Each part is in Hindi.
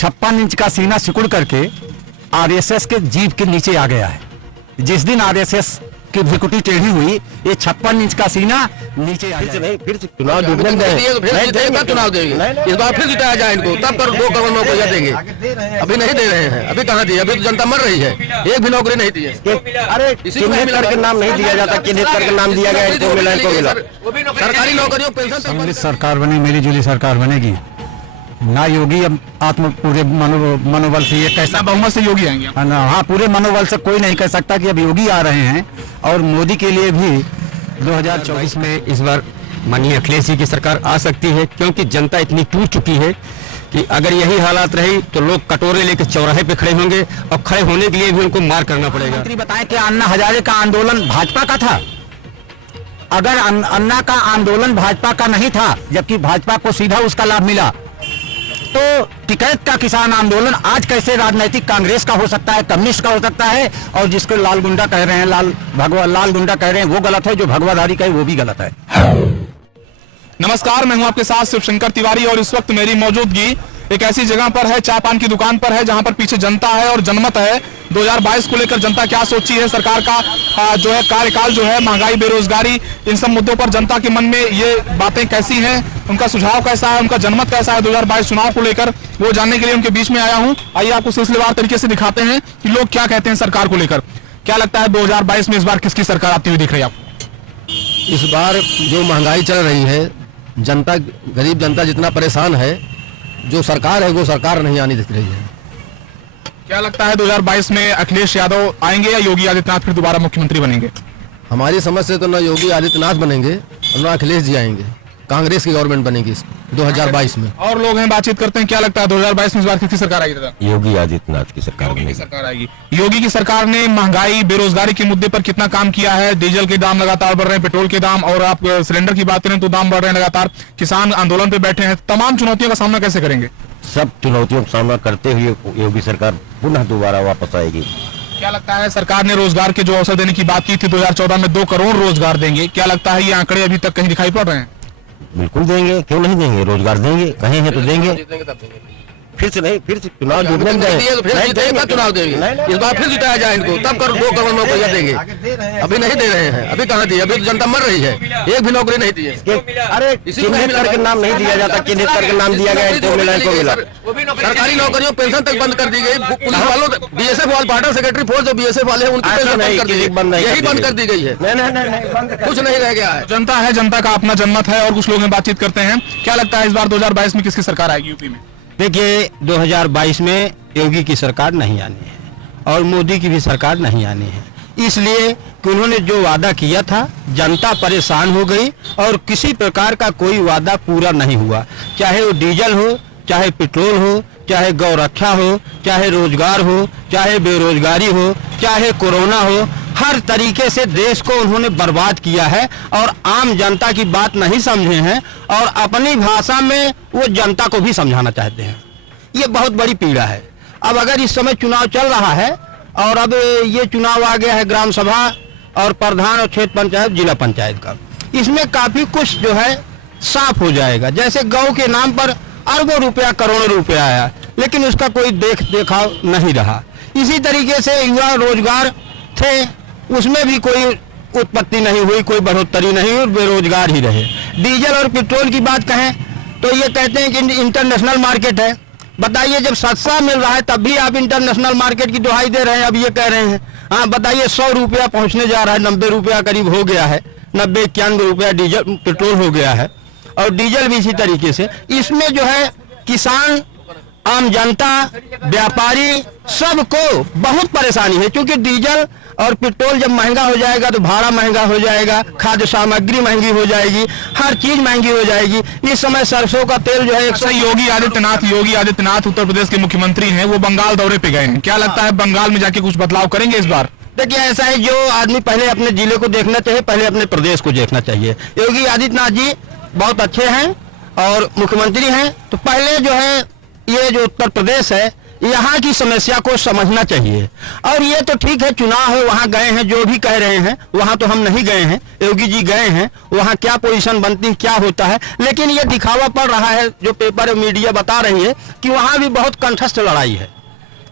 56 इंच का सीना सिकुड़ करके आरएसएस के जीभ के नीचे आ गया है। जिस दिन आरएसएस की भ्रिकुटी टेढ़ी हुई, ये 56 इंच का सीना नीचे आ गया। फिर चुनाव चुनाव देंगे, इस बार फिर जिताया जाए इनको, तब कर 2 करोड़ नौकरियां देंगे। अभी नहीं दे रहे हैं, अभी कहाँ दिए, अभी तो जनता मर रही है, एक भी नौकरी नहीं दी है। अरे चिन्हित करके नाम नहीं दिया जाता, चिन्हित करके नाम दिया गया, इनको मिला, इनको मिला। सरकारी नौकरियों पेंशन सम्मिलित सरकार बनी, मिली जुली सरकार बनेगी ना। योगी अब पूरे मनोबल से ये कैसा बहुमत से योगी आएंगे? हाँ, पूरे मनोबल से कोई नहीं कह सकता कि अब योगी आ रहे हैं। और मोदी के लिए भी 2024 में इस बार माननीय अखिलेश जी की सरकार आ सकती है, क्योंकि जनता इतनी टूट चुकी है कि अगर यही हालात रही तो लोग कटोरे लेकर चौराहे पे खड़े होंगे और खड़े होने के लिए भी उनको मार करना पड़ेगा। मंत्री बताएं कि अन्ना हजारे का आंदोलन भाजपा का था। अगर अन्ना का आंदोलन भाजपा का नहीं था, जबकि भाजपा को सीधा उसका लाभ मिला, तो टिकैत का किसान आंदोलन आज कैसे राजनीतिक कांग्रेस का हो सकता है, कम्युनिस्ट का हो सकता है? और जिसको लाल गुंडा कह रहे हैं, लाल गुंडा कह रहे हैं, वो गलत है। जो भगवाधारी कहे वो भी गलत है। नमस्कार, मैं हूं आपके साथ शिवशंकर तिवारी और इस वक्त मेरी मौजूदगी एक ऐसी जगह पर है, चाय पान की दुकान पर है, जहां पर पीछे जनता है और जनमत है। 2022 को लेकर जनता क्या सोची है, सरकार का जो है कार्यकाल जो है, महंगाई, बेरोजगारी, इन सब मुद्दों पर जनता के मन में ये बातें कैसी हैं, उनका सुझाव कैसा है, उनका जनमत कैसा है 2022 चुनाव को लेकर, वो जानने के लिए उनके बीच में आया हूं। आइए आपको सिलसिलेवार तरीके से दिखाते हैं कि लोग क्या कहते हैं सरकार को लेकर। क्या लगता है 2022 में इस बार किसकी सरकार आती हुई दिख रही है आपको? इस बार जो महंगाई चल रही है, जनता, गरीब जनता जितना परेशान है, जो सरकार है वो सरकार नहीं आनी दिख रही है। क्या लगता है 2022 में अखिलेश यादव आएंगे या योगी आदित्यनाथ फिर दोबारा मुख्यमंत्री बनेंगे? हमारी समझ से तो न योगी आदित्यनाथ बनेंगे और न अखिलेश जी आएंगे, कांग्रेस की गवर्नमेंट बनेगी 2022 में। और लोग हैं, बातचीत करते हैं। क्या लगता है 2022 में इस बार किसकी सरकार आएगी? दादा, योगी आदित्यनाथ की सरकार बनेगी। सरकार आएगी। योगी की सरकार ने महंगाई, बेरोजगारी के मुद्दे पर कितना काम किया है? डीजल के दाम लगातार बढ़ रहे हैं, पेट्रोल के दाम, और आप सिलेंडर की बात करें तो दाम बढ़ रहे हैं लगातार। किसान आंदोलन पे बैठे हैं। तमाम चुनौतियों का सामना कैसे करेंगे? सब चुनौतियों का सामना करते हुए योगी सरकार पुनः दोबारा वापस आएगी। क्या लगता है, सरकार ने रोजगार के जो अवसर देने की बात की थी 2014 में 2 करोड़ रोजगार देंगे, क्या लगता है ये आंकड़े अभी तक कहीं दिखाई पड़ रहे हैं? बिल्कुल देंगे, क्यों नहीं देंगे, रोजगार देंगे, कहे हैं तो देंगे। फिर चुनाव चुनाव देंगे, इस बार फिर जिताया जाए इनको, तब कर 2 करोड़ नौकरियां देंगे। अभी नहीं दे रहे हैं, अभी कहाँ दिए, अभी तो जनता मर रही है, एक भी नौकरी नहीं दी है। अरे चिन्हित करके नाम नहीं दिया जाता, चिन्हित करके नाम दिया गया, इनको मिला, इनको मिला। सरकारी नौकरियों पेंशन तक बंद कर दी गई। पुलिस वालों, बीएसएफ वाले, पार्टनर सेक्रेटरी फोर्स जो बीएसएफ वाले हैं, उनकी पेंशन बंद कर दी गई, यही बंद कर दी गई है। कुछ नहीं रह गया है। जनता है, जनता का अपना जनमत है और कुछ लोग हैं, बातचीत करते हैं। क्या लगता है इस बार 2022 में किसकी सरकार आएगी यूपी में? देखिए, 2022 में योगी की सरकार नहीं आनी है और मोदी की भी सरकार नहीं आनी है, इसलिए कि उन्होंने जो वादा किया था, जनता परेशान हो गई और किसी प्रकार का कोई वादा पूरा नहीं हुआ। चाहे वो डीजल हो, चाहे पेट्रोल हो, चाहे गौ रक्षा हो, चाहे रोजगार हो, चाहे बेरोजगारी हो, चाहे कोरोना हो, हर तरीके से देश को उन्होंने बर्बाद किया है और आम जनता की बात नहीं समझे हैं और अपनी भाषा में वो जनता को भी समझाना चाहते हैं। ये बहुत बड़ी पीड़ा है। अब अगर इस समय चुनाव चल रहा है और अब ये चुनाव आ गया है ग्राम सभा और प्रधान और क्षेत्र पंचायत, जिला पंचायत का, इसमें काफी कुछ जो है साफ हो जाएगा। जैसे गौ के नाम पर अरबों रुपया, करोड़ों रुपया आया, लेकिन उसका कोई देखाव नहीं रहा। इसी तरीके से युवा रोजगार थे, उसमें भी कोई उत्पत्ति नहीं हुई, कोई बढ़ोतरी नहीं हुई, बेरोजगार ही रहे। डीजल और पेट्रोल की बात कहें तो ये कहते हैं कि इंटरनेशनल मार्केट है। बताइए, जब सस्ता मिल रहा है तब भी आप इंटरनेशनल मार्केट की दुहाई दे रहे हैं। अब ये कह रहे हैं, हाँ बताइए, 100 रुपया पहुंचने जा रहा है, 90 रुपया करीब हो गया है, 90-91 रुपया डीजल पेट्रोल हो गया है और डीजल भी इसी तरीके से। इसमें जो है किसान, आम जनता, व्यापारी, सबको बहुत परेशानी है, क्योंकि डीजल और पेट्रोल जब महंगा हो जाएगा तो भाड़ा महंगा हो जाएगा, खाद्य सामग्री महंगी हो जाएगी, हर चीज महंगी हो जाएगी। इस समय सरसों का तेल जो है योगी आदित्यनाथ उत्तर प्रदेश के मुख्यमंत्री हैं, वो बंगाल दौरे पे गए हैं। क्या लगता है बंगाल में जाके कुछ बदलाव करेंगे इस बार? देखिए, ऐसा है, जो आदमी पहले अपने जिले को देखना चाहिए, पहले अपने प्रदेश को देखना चाहिए। योगी आदित्यनाथ जी बहुत अच्छे हैं और मुख्यमंत्री हैं, तो पहले जो है ये जो उत्तर प्रदेश है यहाँ की समस्या को समझना चाहिए। और ये तो ठीक है, चुनाव है, वहाँ गए हैं, जो भी कह रहे हैं, वहाँ तो हम नहीं गए हैं, योगी जी गए हैं, वहाँ क्या पोजीशन बनती, क्या होता है, लेकिन ये दिखावा पड़ रहा है, जो पेपर और मीडिया बता रही है कि वहाँ भी बहुत कंठस्थ लड़ाई है।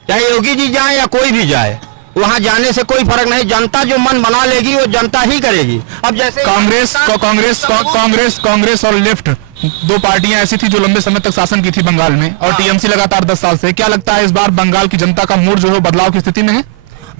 चाहे योगी जी जाए या कोई भी जाए, वहाँ जाने से कोई फर्क नहीं, जनता जो मन बना लेगी वो जनता ही करेगी। अब जैसे कांग्रेस और लेफ्ट दो पार्टियां ऐसी थी जो लंबे समय तक शासन की थी बंगाल में, और टीएमसी लगातार 10 साल से। क्या लगता है इस बार बंगाल की जनता का मूड जो है बदलाव की स्थिति में है?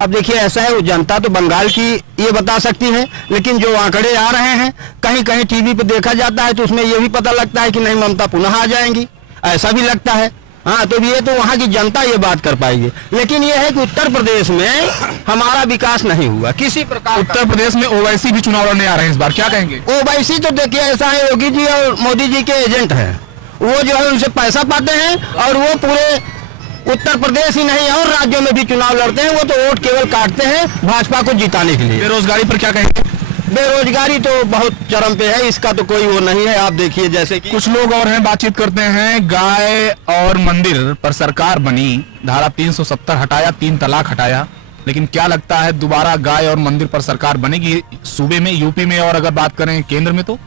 अब देखिए, ऐसा है, वो जनता तो बंगाल की ये बता सकती है, लेकिन जो आंकड़े आ रहे हैं, कहीं कहीं टीवी पे देखा जाता है तो उसमें ये भी पता लगता है कि नहीं, ममता पुनः आ जाएंगी, ऐसा भी लगता है। हाँ, तो ये तो वहाँ की जनता ये बात कर पाएगी। लेकिन ये है कि उत्तर प्रदेश में हमारा विकास नहीं हुआ किसी प्रकार। उत्तर प्रदेश में ओवैसी भी चुनाव लड़ने आ रहे हैं इस बार, क्या कहेंगे? ओवैसी तो देखिए ऐसा है, योगी जी और मोदी जी के एजेंट हैं, वो जो है उनसे पैसा पाते हैं, और वो पूरे उत्तर प्रदेश ही नहीं और राज्यों में भी चुनाव लड़ते हैं। वो तो वोट केवल काटते हैं भाजपा को जिताने के लिए। बेरोजगारी पर क्या कहेंगे? बेरोजगारी तो बहुत चरम पे है, इसका तो कोई वो नहीं है। आप देखिए, जैसे कि कुछ लोग और हैं, बातचीत करते हैं। गाय और मंदिर पर सरकार बनी, धारा 370 हटाया, 3 तलाक हटाया, लेकिन क्या लगता है दोबारा गाय और मंदिर पर सरकार बनेगी सूबे में, यूपी में, और अगर बात करें केंद्र में? तो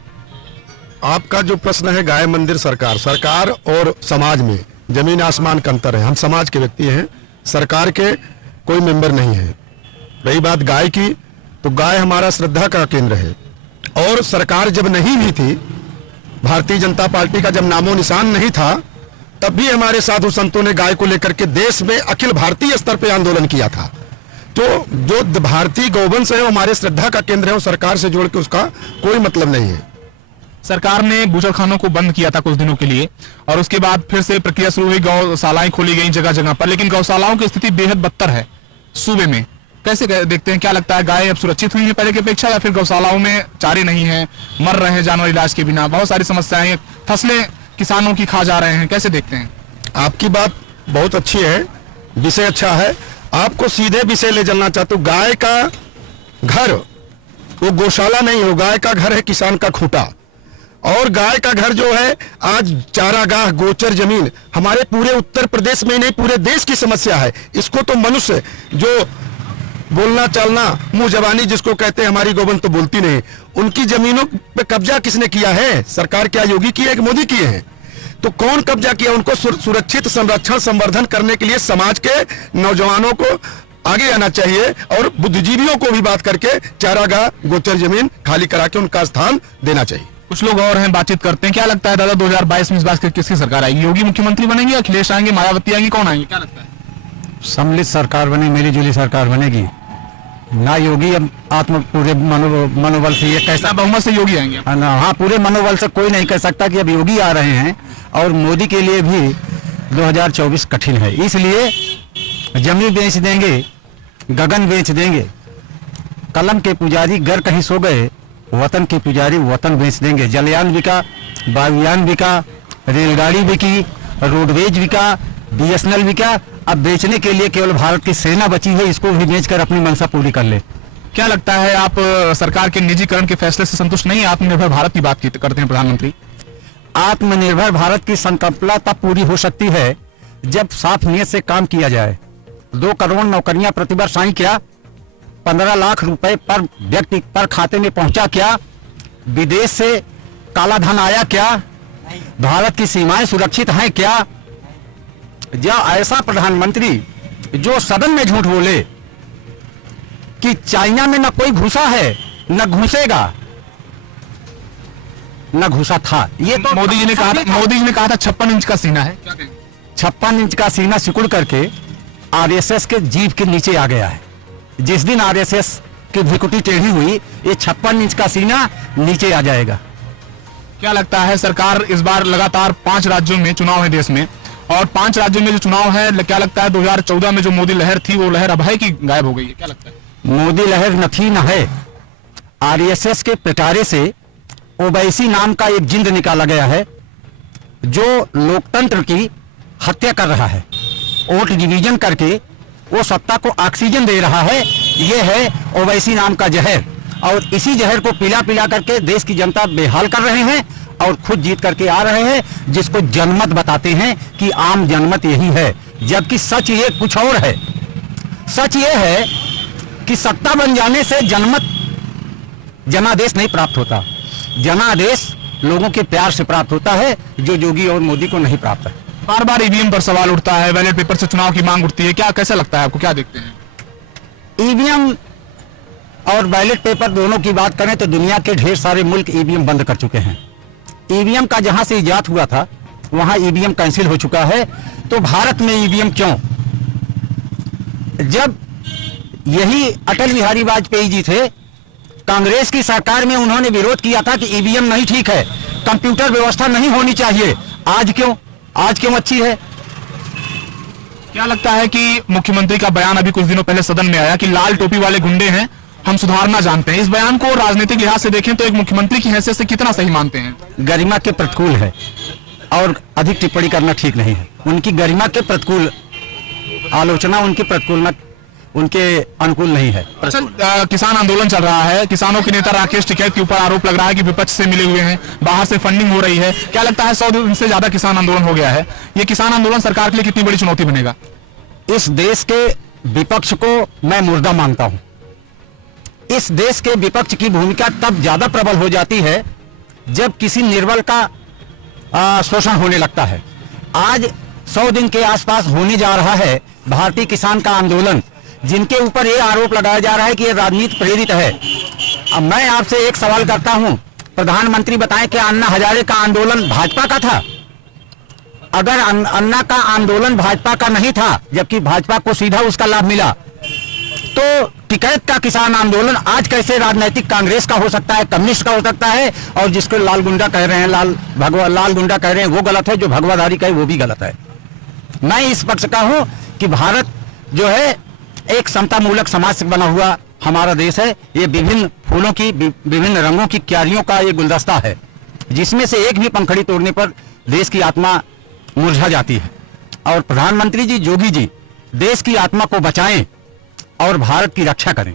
आपका जो प्रश्न है गाय मंदिर सरकार और समाज में जमीन आसमान का अंतर है। हम समाज के व्यक्ति हैं, सरकार के कोई मेंबर नहीं है। रही बात गाय की, तो गाय हमारा श्रद्धा का केंद्र है, और सरकार जब नहीं भी थी, भारतीय जनता पार्टी का जब नामो निशान नहीं था, तब भी हमारे साधु संतों ने गाय को लेकर के देश में अखिल भारतीय स्तर पे आंदोलन किया था। तो जो भारतीय गौवंश है वो हमारे श्रद्धा का केंद्र है, और सरकार से जोड़ के उसका कोई मतलब नहीं है। सरकार ने बूचड़खानों को बंद किया था कुछ दिनों के लिए, और उसके बाद फिर से प्रक्रिया शुरू हुई, गौशालाएं खोली गई जगह जगह पर, लेकिन गौशालाओं की स्थिति बेहद बदतर है सूबे में। कैसे देखते हैं, क्या लगता है, गाय अब सुरक्षित हुई है पहले की अपेक्षा, या फिर गौशालाओं में चारे नहीं है, मर रहे हैं जानवर इलाज के बिना, बहुत सारी समस्याएं हैं, फसलें किसानों की खा जा रहे हैं, कैसे देखते हैं? आपकी बात बहुत अच्छी है, विषय अच्छा है। आपको सीधे विषय ले चलना चाहता हूं। गाय का घर वो गौशाला नहीं हो, गाय का घर है किसान का खूंटा। और गाय का घर जो है आज चारागाह, गोचर जमीन हमारे पूरे उत्तर प्रदेश में नहीं पूरे देश की समस्या है। इसको तो मनुष्य जो बोलना चलना मुंह जबानी जिसको कहते हैं, हमारी गोवंश तो बोलती नहीं, उनकी जमीनों पे कब्जा किसने किया है? सरकार क्या योगी की है कि मोदी किए हैं? तो कौन कब्जा किया? उनको सुरक्षित संरक्षण संवर्धन करने के लिए समाज के नौजवानों को आगे आना चाहिए, और बुद्धिजीवियों को भी बात करके चारागाह, गोचर जमीन खाली करा के उनका स्थान देना चाहिए। कुछ लोग और हैं, बातचीत करते हैं। क्या लगता है दादा, 2022 में इस बार किसकी सरकार आएगी? योगी मुख्यमंत्री बनेंगे, अखिलेश आएंगे, मायावती आएंगे, कौन आएंगे, क्या लगता है? सम्मिलित सरकार बनी, मिली जुली सरकार बनेगी ना। योगी अब आत्म पूरे मनोबल से ये कैसा बहुमत से योगी आएंगे? हाँ, पूरे मनोबल से कोई नहीं कह सकता कि अब योगी आ रहे हैं, और मोदी के लिए भी 2024 कठिन है। इसलिए जमीन बेच देंगे, गगन बेच देंगे, कलम के पुजारी घर कहीं सो गए, वतन के पुजारी वतन बेच देंगे। जलयान बिका, वायुयान बिका, रेलगाड़ी बिकी, रोडवेज बिका, BSNL बिका। अब बेचने के लिए केवल भारत की सेना बची है, इसको भी बेचकर अपनी मंशा पूरी कर ले। क्या लगता है, आप सरकार के निजीकरण के फैसले से संतुष्ट नहीं है? आत्मनिर्भर भारत की बात करते हैं प्रधानमंत्री। आत्मनिर्भर भारत की संकल्पना तब पूरी हो सकती है जब साफ नियत से काम किया जाए। 2 करोड़ नौकरियां प्रतिवर्ष आई क्या? 15 लाख रुपए पर व्यक्ति पर खाते में पहुंचा क्या? विदेश से काला धन आया क्या? भारत की सीमाएं सुरक्षित हैं क्या? या ऐसा प्रधानमंत्री जो सदन में झूठ बोले कि चाइना में न कोई घुसा है न घुसेगा, न घुसा था। ये तो मोदी जी ने कहा था 56 इंच का सीना है। 56 इंच का सीना सिकुड़ करके RSS के जीभ के नीचे आ गया है। जिस दिन RSS की भ्रिकुटी टेढ़ी हुई, ये 56 इंच का सीना नीचे आ जाएगा। क्या लगता है, सरकार इस बार लगातार 5 राज्यों में चुनाव है देश में, और 5 राज्यों में जो चुनाव है, क्या लगता है 2014 में जो मोदी लहर थी वो लहर अब है कि गायब हो गई है? क्या लगता है? मोदी लहर न थी न है। RSS के पिटारे से ओवैसी नाम का एक जिंद निकाला गया है जो लोकतंत्र की हत्या कर रहा है। वोट डिवीजन करके वो सत्ता को ऑक्सीजन दे रहा है। ये है ओवैसी नाम का जहर, और इसी जहर को पिला पिला करके देश की जनता बेहाल कर रहे हैं। और खुद जीत करके आ रहे हैं, जिसको जनमत बताते हैं कि आम जनमत यही है, जबकि सच ये कुछ और है। सच ये है कि सत्ता बन जाने से जनमत जनादेश नहीं प्राप्त होता। जनादेश लोगों के प्यार से प्राप्त होता है, जो योगी और मोदी को नहीं प्राप्त है। बार बार ईवीएम पर सवाल उठता है, बैलेट पेपर से चुनाव की मांग उठती है, क्या कैसा लगता है आपको, क्या देखते हैं? ईवीएम और बैलेट पेपर दोनों की बात करें तो दुनिया के ढेर सारे मुल्क ईवीएम बंद कर चुके हैं। ईवीएम का जहां से इजाद हुआ था वहां ईवीएम कैंसिल हो चुका है, तो भारत में ईवीएम क्यों? जब यही अटल बिहारी वाजपेयी जी थे, कांग्रेस की सरकार में उन्होंने विरोध किया था कि ईवीएम नहीं ठीक है, कंप्यूटर व्यवस्था नहीं होनी चाहिए। आज क्यों अच्छी है? क्या लगता है कि मुख्यमंत्री का बयान अभी कुछ दिनों पहले सदन में आया कि लाल टोपी वाले गुंडे हैं, हम सुधारना जानते हैं, इस बयान को राजनीतिक लिहाज से देखें तो एक मुख्यमंत्री की हैसियत से कितना सही मानते हैं? गरिमा के प्रतिकूल है और अधिक टिप्पणी करना ठीक नहीं है। उनकी गरिमा के प्रतिकूल आलोचना उनके अनुकूल नहीं है। किसान आंदोलन चल रहा है, किसानों के नेता राकेश टिकैत के ऊपर आरोप लग रहा है कि विपक्ष से मिले हुए हैं, बाहर से फंडिंग हो रही है। क्या लगता है 100 दिन से ज्यादा किसान आंदोलन हो गया है, ये किसान आंदोलन सरकार के लिए कितनी बड़ी चुनौती बनेगा? इस देश के विपक्ष को मैं मुर्दा मानता हूं। इस देश के विपक्ष की भूमिका तब ज्यादा प्रबल हो जाती है जब किसी निर्बल का शोषण होने लगता है। आज 100 दिन के आसपास होने जा रहा है भारतीय किसान का आंदोलन, जिनके ऊपर ये आरोप लगाया जा रहा है कि ये राजनीति प्रेरित है। अब मैं आपसे एक सवाल करता हूं, प्रधानमंत्री बताएं कि अन्ना हजारे का आंदोलन भाजपा का था? अगर अन्ना का आंदोलन भाजपा का नहीं था, जबकि भाजपा को सीधा उसका लाभ मिला, तो टिकैत का किसान आंदोलन आज कैसे राजनीतिक कांग्रेस का हो सकता है, कम्युनिस्ट का हो सकता है? और जिसको लाल गुंडा कह रहे हैं, लाल गुंडा कह रहे हैं, वो गलत है, जो भगवाधारी कहे वो भी गलत है। मैं इस पक्ष का हूं कि भारत जो है एक समतामूलक समाज से बना हुआ हमारा देश है। ये विभिन्न फूलों की, विभिन्न रंगों की क्यारियों का ये गुलदस्ता है, जिसमें से एक भी पंखड़ी तोड़ने पर देश की आत्मा मुरझा जाती है। और प्रधानमंत्री जी, योगी जी, देश की आत्मा को बचाएं और भारत की रक्षा करें।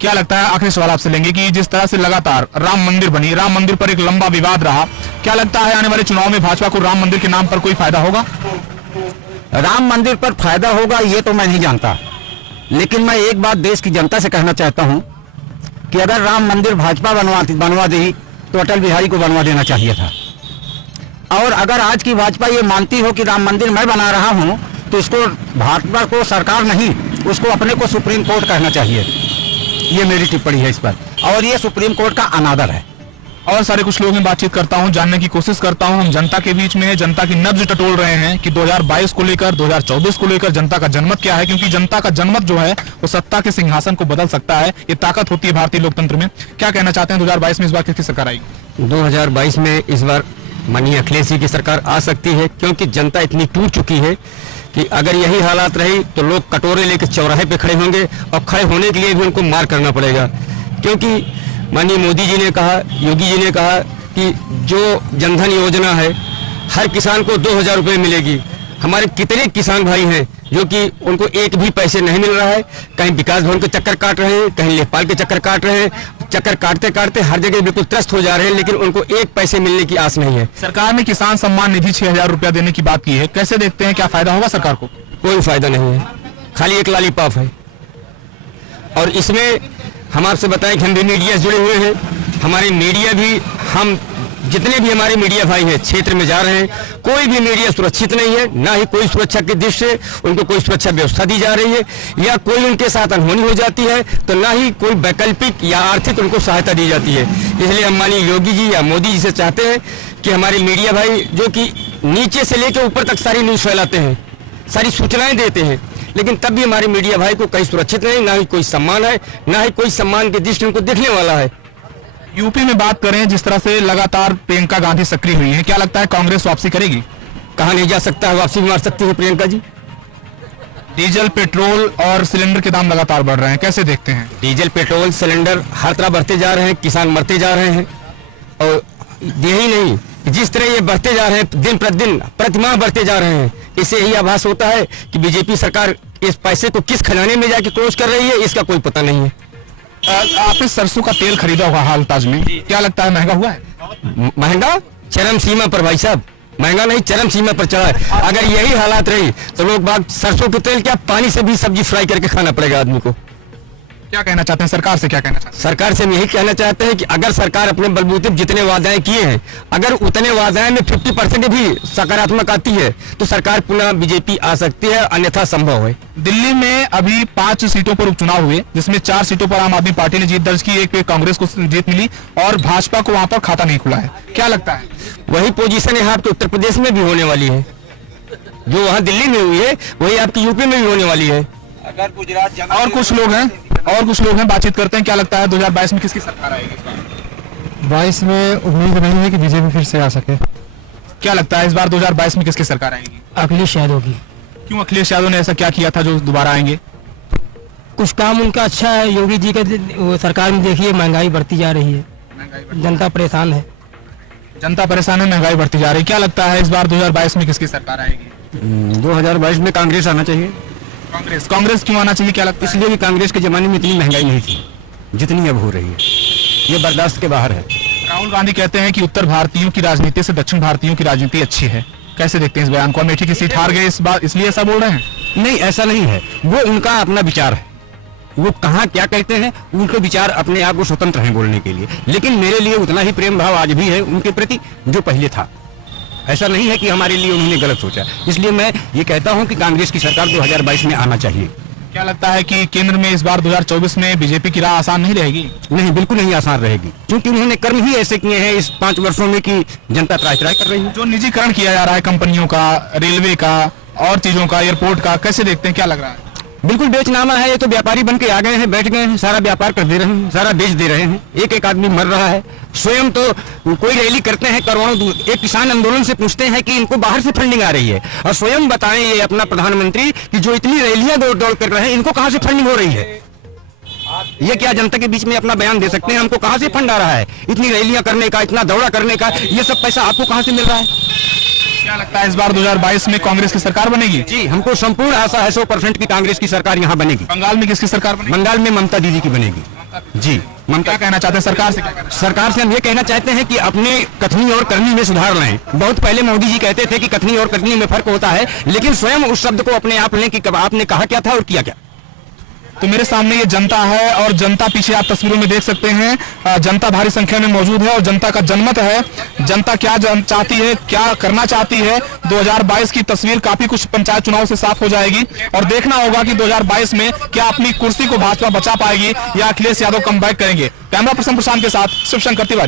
क्या लगता है, आखिरी सवाल आपसे लेंगे, कि जिस तरह से लगातार राम मंदिर बनी, राम मंदिर पर एक लंबा विवाद रहा, क्या लगता है आने वाले चुनाव में भाजपा को राम मंदिर के नाम पर कोई फायदा होगा? राम मंदिर पर फायदा होगा ये तो मैं नहीं जानता, लेकिन मैं एक बात देश की जनता से कहना चाहता हूं कि अगर राम मंदिर भाजपा बनवा दी तो अटल बिहारी को बनवा देना चाहिए था। और अगर आज की भाजपा ये मानती हो कि राम मंदिर मैं बना रहा हूं, तो इसको भाजपा को सरकार नहीं, उसको अपने को सुप्रीम कोर्ट कहना चाहिए। ये मेरी टिप्पणी है इस पर, और ये सुप्रीम कोर्ट का अनादर है। और सारे कुछ लोगों में बातचीत करता हूं, जानने की कोशिश करता हूं, हम जनता के बीच में जनता की नब्ज टटोल रहे हैं कि 2022 को लेकर, 2024 को लेकर जनता का जनमत क्या है, क्योंकि जनता का जनमत जो है वो सत्ता के सिंहासन को बदल सकता है। ये ताकत होती है भारतीय लोकतंत्र में। क्या कहना चाहते हैं, 2022 में इस बार किसकी सरकार आएगी? 2022 में इस बार माननीय अखिलेश जी की सरकार आ सकती है, क्योंकि जनता इतनी टूट चुकी है कि अगर यही हालात रही तो लोग कटोरे लेकर चौराहे पे खड़े होंगे, और खड़े होने के लिए भी उनको मार करना पड़ेगा। क्योंकि माननीय मोदी जी ने कहा, योगी जी ने कहा कि जो जनधन योजना है हर किसान को 2000 रुपये मिलेगी। हमारे कितने किसान भाई हैं जो कि उनको एक भी पैसे नहीं मिल रहा है, कहीं विकास भवन के चक्कर काट रहे हैं, कहीं लेखपाल के चक्कर काट रहे हैं, चक्कर काटते काटते हर जगह बिल्कुल त्रस्त हो जा रहे हैं, लेकिन उनको एक पैसे मिलने की आस नहीं है। सरकार ने किसान सम्मान निधि 6000 रुपया देने की बात की है, कैसे देखते हैं, क्या फायदा होगा सरकार को? कोई फायदा नहीं है, खाली एक लॉलीपॉप है। और इसमें हम आपसे बताएं कि हम भी मीडिया से जुड़े हुए हैं, हमारे मीडिया भी, हम जितने भी हमारे मीडिया भाई हैं क्षेत्र में जा रहे हैं, कोई भी मीडिया सुरक्षित नहीं है, ना ही कोई सुरक्षा की दृष्टि से उनको कोई सुरक्षा व्यवस्था दी जा रही है, या कोई उनके साथ अनहोनी हो जाती है तो ना ही कोई वैकल्पिक या आर्थिक उनको सहायता दी जाती है। इसलिए हम माननीय योगी जी या मोदी जी से चाहते हैं कि हमारे मीडिया भाई जो कि नीचे से लेकर ऊपर तक सारी न्यूज़ फैलाते हैं, सारी सूचनाएं देते हैं, लेकिन तब भी हमारे मीडिया भाई को कहीं सुरक्षित नहीं, ना ही कोई सम्मान है, ना ही कोई सम्मान की दृष्टि उनको देखने वाला है। यूपी में बात करें, जिस तरह से लगातार प्रियंका गांधी सक्रिय हुई है, क्या लगता है कांग्रेस वापसी करेगी? कहाँ नहीं जा सकता है, वापसी भी मार सकती है प्रियंका जी। डीजल, पेट्रोल और सिलेंडर के दाम लगातार बढ़ रहे हैं, कैसे देखते हैं? डीजल, पेट्रोल, सिलेंडर हर तरह बढ़ते जा रहे हैं, किसान मरते जा रहे हैं, और यही नहीं, जिस तरह ये बढ़ते जा रहे हैं, दिन प्रतिदिन प्रतिमाह बढ़ते जा रहे हैं, इससे यही आभास होता है कि बीजेपी सरकार इस पैसे को किस खजाने में जाके क्लोज कर रही है, इसका कोई पता नहीं है। आपने सरसों का तेल खरीदा हुआ हाल ताज में, क्या लगता है महंगा हुआ है? महंगा चरम सीमा पर भाई साहब, महंगा नहीं चरम सीमा पर चढ़ा है। अगर यही हालात रही तो लोग बाग सरसों के तेल क्या पानी से भी सब्जी फ्राई करके खाना पड़ेगा आदमी को। क्या कहना चाहते हैं सरकार से, क्या कहना चाहते सरकार से हम यही कहना चाहते हैं कि अगर सरकार अपने बलबूते पर जितने वादाएं किए हैं, अगर उतने वादाएं में 50% भी सकारात्मक आती है तो सरकार पुनः बीजेपी आ सकती है, अन्यथा संभव है। हैं? दिल्ली में अभी 5 सीटों पर उपचुनाव हुए, जिसमें 4 सीटों पर आम आदमी पार्टी ने जीत दर्ज की, एक पे कांग्रेस को जीत मिली और भाजपा को वहां पर खाता नहीं खुला है। क्या लगता है? वही पोजीशन यहाँ आपके उत्तर प्रदेश में भी होने वाली है, जो वहाँ दिल्ली में हुई है वही आपकी यूपी में भी होने वाली है। और कुछ लोग हैं, बातचीत करते हैं। क्या लगता है 2022 में किसकी सरकार आएगी इस बार? 22 में उम्मीद नहीं है कि बीजेपी फिर से आ सके। क्या लगता है इस बार 2022 में किसकी सरकार आएगी? अखिलेश यादव की। क्यों अखिलेश यादव ने ऐसा क्या किया था जो दोबारा आएंगे? कुछ काम उनका अच्छा है। योगी जी के वो सरकार में देखिए महंगाई बढ़ती जा रही है, जनता परेशान है। जनता परेशान है, महंगाई बढ़ती जा रही है। क्या लगता है इस बार 2022 में किसकी सरकार आएगी? 2022 में कांग्रेस आना चाहिए। कांग्रेस क्यों आना चाहिए? क्या लगता है? इसलिए कि कांग्रेस के जमाने में इतनी महंगाई नहीं थी जितनी अब हो रही है, ये बर्दाश्त के बाहर है। राहुल गांधी कहते हैं कि उत्तर भारतीयों की राजनीति से दक्षिण भारतीयों की राजनीति अच्छी है। कैसे देखते हैं इस बयान को? अमेठी की सीट हार गए इस बार, इसलिए ऐसा बोल रहे हैं? नहीं, ऐसा नहीं है, वो उनका अपना विचार है, वो कहाँ क्या कहते हैं, उनके विचार अपने आप को स्वतंत्र हैं बोलने के लिए। लेकिन मेरे लिए उतना ही प्रेम भाव आज भी है उनके प्रति जो पहले था। ऐसा नहीं है कि हमारे लिए उन्होंने गलत सोचा, इसलिए मैं ये कहता हूं कि कांग्रेस की सरकार 2022 में आना चाहिए। क्या लगता है कि केंद्र में इस बार 2024 में बीजेपी की राह आसान नहीं रहेगी? नहीं, बिल्कुल नहीं आसान रहेगी, क्योंकि उन्होंने कर्म ही ऐसे किए हैं इस 5 वर्षों में कि जनता त्राही त्राही कर रही है। जो निजीकरण किया जा रहा है कंपनियों का, रेलवे का और चीजों का, एयरपोर्ट का, कैसे देखते हैं? क्या लग रहा है? बिल्कुल बेचनामा है, ये तो व्यापारी बन के आ गए हैं, बैठ गए हैं, सारा व्यापार कर दे रहे हैं, सारा बेच दे रहे हैं। एक एक आदमी मर रहा है। स्वयं तो कोई रैली करते हैं करोड़ों, एक किसान आंदोलन से पूछते हैं कि इनको बाहर से फंडिंग आ रही है, और स्वयं बताएं ये अपना प्रधानमंत्री कि जो इतनी रैलियां दौड़ दौड़ कर रहे हैं इनको कहां से फंडिंग हो रही है? ये क्या जनता के बीच में अपना बयान दे सकते हैं हमको कहां से फंड आ रहा है? इतनी रैलियां करने का, इतना दौड़ा करने का, ये सब पैसा आपको कहां से मिल रहा है? क्या लगता है इस बार 2022 में कांग्रेस की सरकार बनेगी? जी, हमको संपूर्ण आशा है 100% की कांग्रेस की सरकार यहाँ बनेगी। बंगाल में किसकी सरकार बनेगी? बंगाल में ममता दीदी की बनेगी। जी, ममता। क्या कहना चाहते हैं सरकार से? क्या कहना सरकार से हम ये कहना चाहते हैं कि अपने कथनी और करनी में सुधार लाएं। बहुत पहले मोदी जी कहते थे कि कथनी और करनी में फर्क होता है, लेकिन स्वयं उस शब्द को अपने आप लें कि कब आपने कहा क्या था और किया क्या। तो मेरे सामने ये जनता है और जनता पीछे आप तस्वीरों में देख सकते हैं, जनता भारी संख्या में मौजूद है और जनता का जनमत है। जनता क्या चाहती है, क्या करना चाहती है, 2022 की तस्वीर काफी कुछ पंचायत चुनाव से साफ हो जाएगी और देखना होगा कि 2022 में क्या अपनी कुर्सी को भाजपा बचा पाएगी या अखिलेश यादव कम बैक करेंगे। कैमरा पर्सन प्रशांत के साथ शिवशंकर तिवारी।